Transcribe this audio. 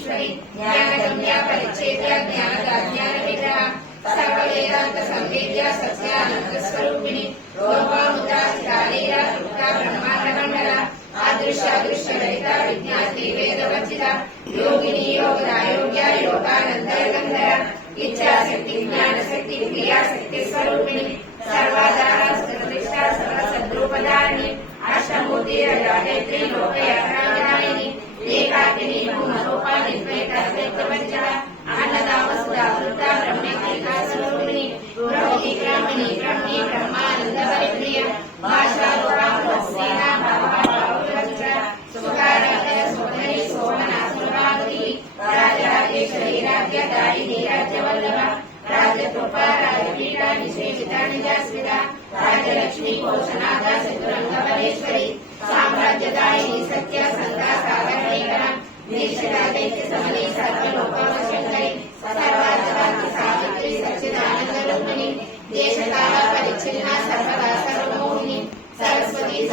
ज्ञानेश्वरी ज्ञानगम्या परिच्छेद्य ज्ञानदा ज्ञान विग्रह सर्व वेदांत संवेद्य सत्यानंद स्वरूपिणी लोपामुद्रा शिलालीला दुर्गा ब्रह्मांड मंडला आदृश्य दृश्य रहिता विज्ञाति वेदवचिता योगिनी योगदा योग्या योगानंद गंधरा इच्छा शक्ति ज्ञान शक्ति क्रिया शक्ति स्वरूपिणी सर्वाधारा सर्वनिष्ठा सर्व सद्रूपधारिणी अष्टमूर्ति राजनेत्री लोकयात्रायिनी एकाकिनी भूमरूपा निर्भेदा व्यक्तवज्जला अन्नदा वसुधा वृद्धा ब्रह्मेका स्वरूपिणी गृही ग्रामिणी ब्रह्मी ब्रह्मानंद परिप्रिय भाषा लोकांगसेना भावभाववज्रा सुखाराध्य सोदरी सोमना सुरभावती राजाधीश्वरी राज्यदायिनी राज्यवल्लभा राजकृपा राजपीठा निषेविता निजास्मिता राजलक्ष्मी घोषणादा चतुरंगवलेश्वरी साम्राज्यदायिनी सत्य संता सागरणेकरा निषेधा दैत्य समनी सर्वलोकवशंकरी सर्वार्थवादी सावित्री सच्चिदानंद रूपिणी देशकाल परिच्छिन्ना सर्वदा सर्वमोहिनी सरस्वती